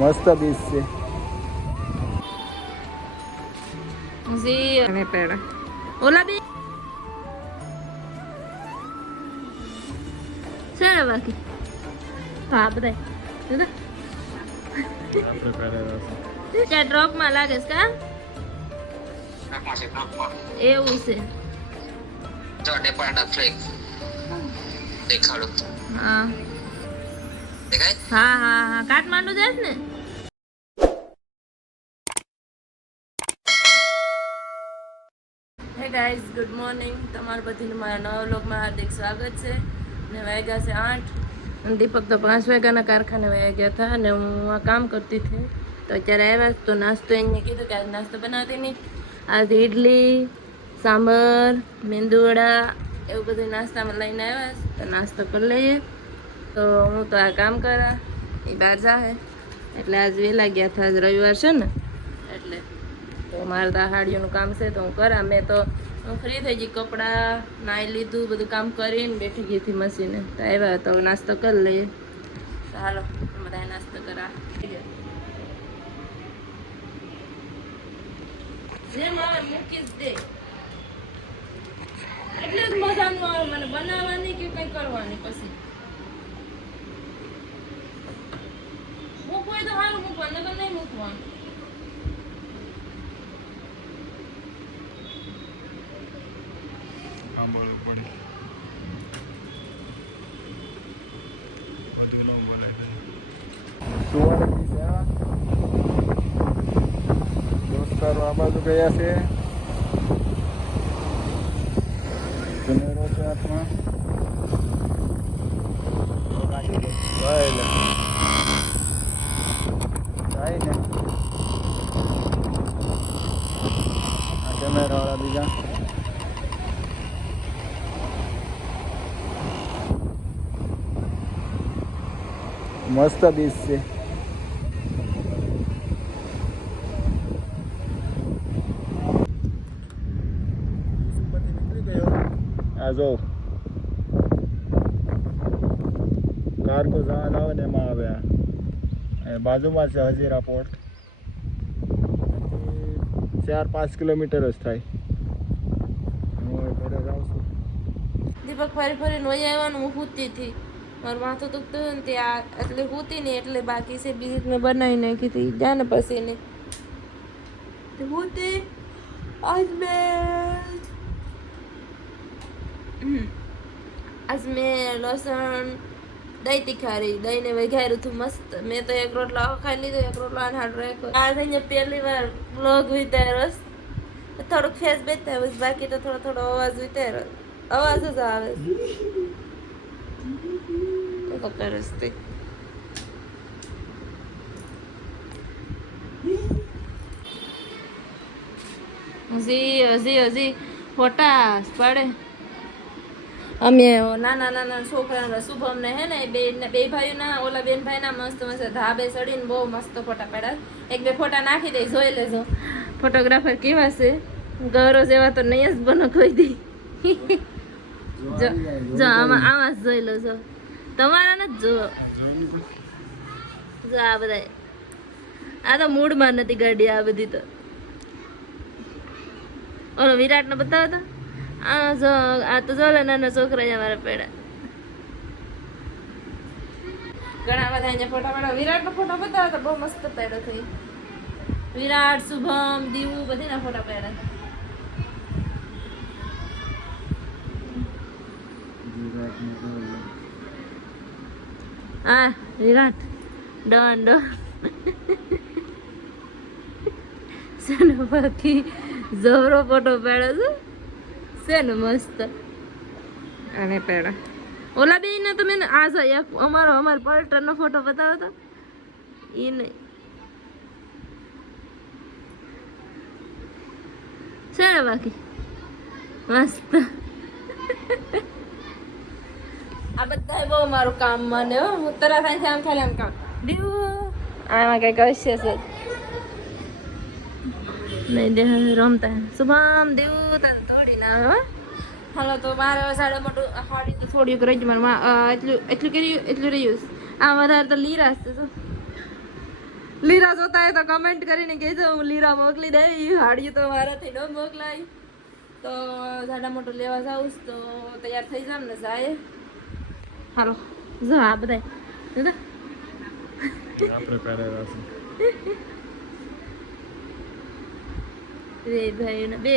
મસ્ત બીચ છે. જી અને પેડા ઓલા બી છે ને બાકી હા બધા ત્યાં ડ્રોપમાં લાગે છે કા એવું છે હા હા હા હા કાઠમાંડુ જાય ને. Hey guys good morning. તમારું બધીનું મારા નવા વ્લોગમાં હાર્દિક સ્વાગત છે. ને વાગ્યા છે 8 અને દીપક તો 5 વાગ્યાના કારખાને વયા ગયા હતા અને હું આ કામ કરતી હતી. તો અત્યારે આવ્યા તો નાસ્તો એને કીધું કે આજ નાસ્તો બનાવતી નહીં. આજે ઇડલી સાંભર મેંદુવડા એવું બધું નાસ્તામાં લઈને આવ્યા તો નાસ્તો કરી લઈએ. તો હું તો આ કામ કરા એ બહાર જાહે એટલે આજ વહેલા ગયા હતા. આજ રવિવાર છે ને એટલે તો મારે તો હાડીઓનું કામ છે તો હું કરા. મેં તો હું ફ્રી થઈ ગઈ, કપડાં નાહી લીધું, બધું કામ કરીને બેઠી ગઈ હતી મશીને. તો આવ્યા તો નાસ્તો કરી લઈએ. ચાલો બધા નાસ્તો કરા. જેમ આવે મૂકી જ દે એટલે જ મજાનું આવે મને બનાવવાની કે કંઈ કરવાની. પછી મૂકવું હોય તો સારું મૂકવાનું, નકર નહીં મૂકવાનું. દોસ્તારો આ બાજુ ગયા છે. જનેરો છે હાથમાં. જાય ને આ કેમેરા વાળા બીજા મસ્ત બીચ છે. આ જો કાર્ગો જહાજ આવે ને એમાં આવે. બાજુમાં છે હજીરા પોર્ટ. 4-5 કિલોમીટર જ થાય. હું ઘરે જાઉં છું. દીપક ફરી ફરીને વહી આવવાનું. હું સૂતી હતી, મારું માથું દુખતું હતું ને ત્યાં એટલે સૂતી નહીં એટલે બાકી છે બીજી મેં બનાવી નાખી હતી. જા ને પછી ને સૂતી આજ મેં લસણ દહીં તીખારી દહીંને વઘાર્યું હતું મસ્ત. મેં તો એક રોટલો ખાઈ લીધો, એક રોટલો હાડ રાખ્યો. આ થઈને પહેલી વાર બ્લોગ વિતારસ. થોડુંક ફેસ બેતાવ્યું બાકી તો થોડો થોડો અવાજ વિતાર્યો. અવાજ જ આવે છે. હજી ફોટા પડે. અમે નાના નાના છોકરાના શુભમને હે ને બે ભાઈઓના ઓલા બેન ભાઈના મસ્ત મસ્ત ધાબે ચડીને બહુ મસ્ત ફોટા પાડ્યા. 1-2 ફોટા નાખી દઈ, જોઈ લેજો. ફોટોગ્રાફર કેવા છે, ગૌરવ જેવા તો નહીં જ બનો કોઈ દી. જો આમાં જ જોઈ લો. જો તમારા ને જ જો આ બધા આ તો મૂડમાં નથી ગાડી. આ બધી તો ઓલો વિરાટ ને બતાવો તો આ તો જો નાના છોકરા છે અમારા પેડા. ઘણા બધા અહીંયા ફોટા પાડ્યા. વિરાટ નો ફોટો બતાવો તો બહુ મસ્ત પાડ્યો થઈ. વિરાટ, શુભમ, દીવું બધીના ફોટા પાડ્યા. હા વિરાટ ડન શેનો બાકી જોરો ફોટો પાડ્યો છે ને મસ્ત. અને પેડા ઓલા બે ને તો મેં આ અમારો પલટરનો ફોટો બતાવ્યો હતો એ નહીં છે ને બાકી મસ્ત. આ બધા બહુ મારું કામ મને હું તરત થાય આમ ખાલી આમ કામ આમાં કઈક અવશ્ય છે નહીં દે રમતા શુભમ દેવું તને તોડી ના આવે. હાલો તો મારે સાડે મોટું હાડી તો થોડીક રહી ગયું. એટલું રહ્યું. આ વધારે તો લીરાશ છે. લીરા જોતા હોય તો કમેન્ટ કરીને કહેજો, હું લીરા મોકલી દેવી. હાડિયું તો મારાથી ન મોકલાય. તો સાડા મોટું લેવા જાઉં તો તૈયાર થઈ જામ ને જાય. હાલો જો આ બધા આપણે પહેરેલા છે. બે ભાઈ ને બે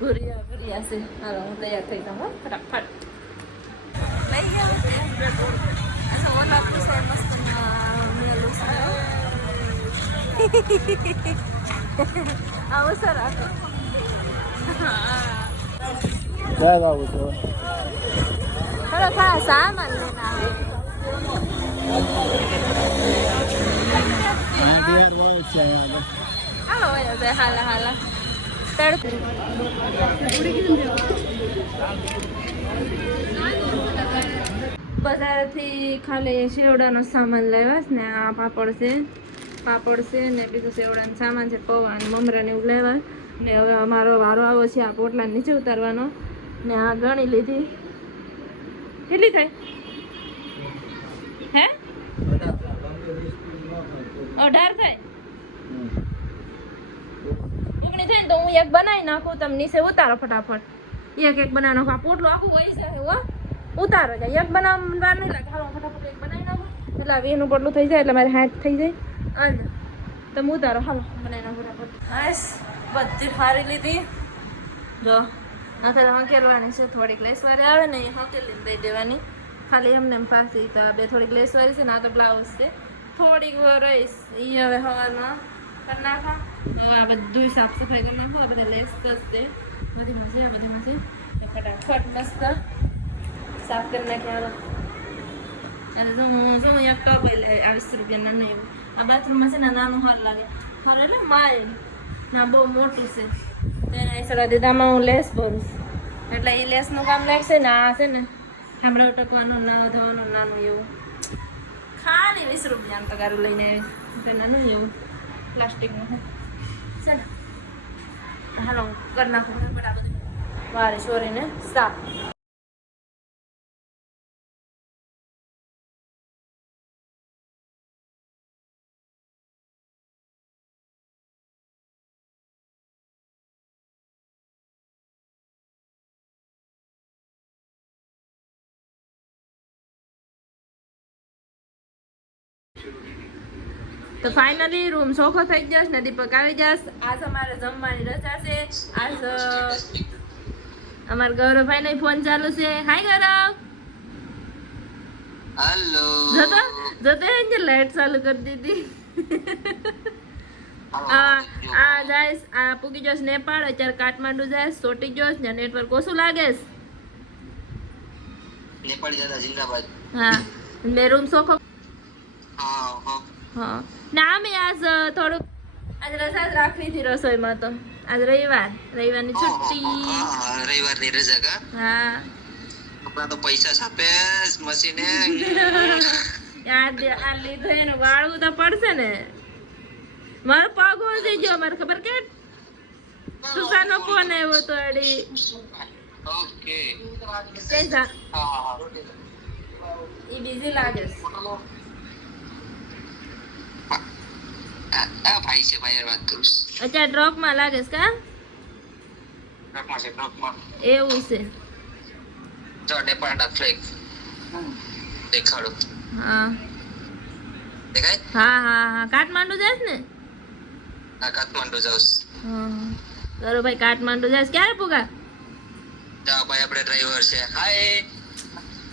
ભૂરિયા ભૂરિયા છે. હાલો હું તૈયાર થઈ જાઉં હો ફટાફટ. લઈ ગયા અચ્છા ઓલા પૂછે મસ્ત મેલું છે. આવું સર રાખો. ક્યાં જાવું છે? થોડો થોડા સામાન લેના આવે. હાલો હોય હવે હાલા હાલા બજારથી ખાલી શેવડાનો સામાન લાવ્યા છે ને આ પાપડ છે ને બીજું શેવડાનો સામાન છે, પૌવા અને મમરા ને એવું લાવ્યા. ને હવે અમારો વારો આવ્યો છે આ પોટલા નીચે ઉતારવાનો. ને આ ગણી લીધી. કેટલી થાય હે? 18 થાય. ઓગણી થાય ને તો હું એક બનાવી નાખું, તમે નીચે ઉતારો ફટાફટ. એક બનાવી નાખો. આ પોટલું આખું હોય છે હો, ઉતારો જાય. એક બનાવવા નહીં લાગે. હાલો ફટાફટ એક બનાવી નાખો એટલે આ વેનું પોટલું થઈ જાય એટલે મારે હાથ થઈ જાય. અને તમે ઉતારો. હાલો બનાવી નાખો ફટાફટ. બસ બધી ફારી લીધી. જો આ તો હકેલવાની છે, થોડીક લેસવાળી આવે ને એ હકેલીને દઈ દેવાની. ખાલી એમને એમ ફાંસી તો બે થોડીક લેસવાળી છે ને આ તો બ્લાઉઝ છે. થોડીક રહીશ એ હવે હવામાં કરી નાખા. હવે આ બધું સાફ સફાઈ કરી નાખો. બધા લેસ કરશે બધીમાં છે, આ બધીમાં છે. ફટાફટ મસ્ત સાફ કરી નાખ્યા. અને જો હું એક ટપ 20 રૂપિયા નાનું એવું. આ બાથરૂમમાં છે ને નાનું હાર લાગે. હાર એટલે માય ના બહુ મોટું છે. તેને સડા દીધામાં હું લેસ ભરું એટલે એ લેસનું કામ લાગશે ને. આ છે ને હમણાં ટકવાનું ના ધોવાનું નાનું એવું ખાલી 20 રૂપિયા તો ગારું લઈને આવી નાનું એવું પ્લાસ્ટિકનું છે ને. હાલો હું કરી નાખું ફટાફટ આ બધું વારે છોરીને સાફ. તો ફાઇનલી રૂમ ચોખ્ખો થઈ જશે ને દીપક આવી જશે. આજ અમારે જમવાની રજા છે. આજ અમારા ગૌરવભાઈ નો ફોન ચાલુ છે. હાય ગૌરવ. હેલો. જોતો હે લાઈટ ચાલુ કરી દીધી. આ જાય આ પૂગી જશે નેપાળ. અત્યારે કાઠમાંડુ જાય સોટી જશે ને નેટવર્ક ઓછું લાગે છે. નેપાળ દાદા જિંદાબાદ. હા મેં રૂમ ચોખ્ખો. હા ના મેં આજ થોડુંક આજ રજા જ રાખવી હતી રસોઈમાં. તો આજ રવિવારની છુટ્ટી. રવિવારની રજા કા? હા આપણા તો પૈસા છાપે મશીને. આ લીધો એનું વાળવું તો પડશે ને. મારો પગ થઈ ગયો. મારે ખબર કે સુસાનો ફોન આવ્યો તો અડી. ઓકે કેસા ઈ બીજી લાગે છે. આ ભાઈ છે ભાઈ વાત કરું. અચ્છા ડ્રોપમાં લાગે છે કા? ડ્રોપમાં એવું છે. જો નેપાળના ફ્લેગ દેખાડો. હા દેખાય? હા કાઠમાંડુ જાય ને? આ કાઠમાંડુ જાઉં. ગરો ભાઈ કાઠમાંડુ જાય ક્યારે પૂગા? જા ભાઈ આપણે ડ્રાઈવર છે. હાય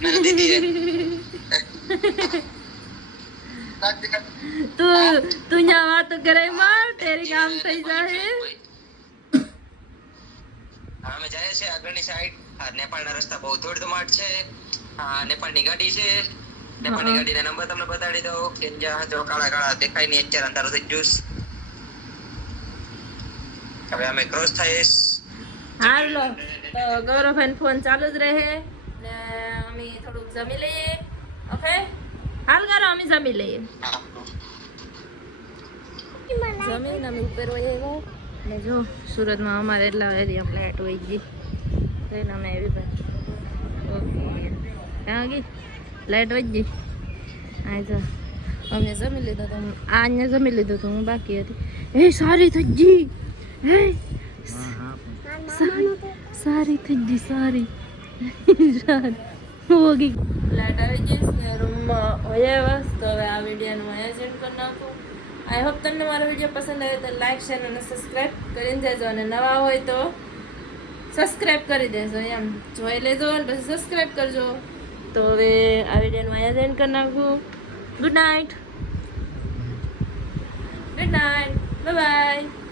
મેરા દીદી તું ન્યા વાત કરે માં તેરી કામ થઈ જાય. અમે જાય છે આગળની સાઈડ. આ નેપાળના રસ્તા બહુ ધોધમાટ છે. આ નેપાળની ગાડી છે. નેપાળની ગાડીના નંબર તમને બતાડી દઉં. કેન્જા જો કાળા કાળા દેખાય નહીં. અત્યારે અંધારું થઈ ગયું. હવે અમે ક્રોસ થઈશ. હાલો તો ગૌરવભાઈ ફોન ચાલુ જ રહે ને અમે થોડુંક જમી લઈએ. ઓકે હાલ ગૌરવ અમે જમી લઈએ. જમીન અમે ઉપર હોય ને જો સુરતમાં અમારે એટલા એરિયા ફ્લેટ હોય ગઈ તો અમે એવી પણ ઓકે ક્યાં ગઈ લાઈટ હોય ગઈ. હા જો અમે જમી લીધો તો આ અહીંયા જમી લીધું તો હું બાકી હતી. એ સારી થઈ ગઈ. હે સારી થઈ ગઈ સારી. હોગી લાઈટ આવી ગઈ છે રૂમમાં હોય બસ. તો હવે આ વિડીયોનું અહીંયા જ એન્ડ કરી નાખું. આઈ હોપ તમને મારો વિડીયો પસંદ આવે તો લાઈક શેર અને સબસ્ક્રાઈબ કરીને દેજો, અને નવા હોય તો સબસ્ક્રાઈબ કરી દેજો. એમ જોઈ લેજો અને પછી સબસ્ક્રાઈબ કરજો. તો હવે આ વિડીયોનું અહીંયા જ એન્ડ કરી નાખું. Good night. Bye bye.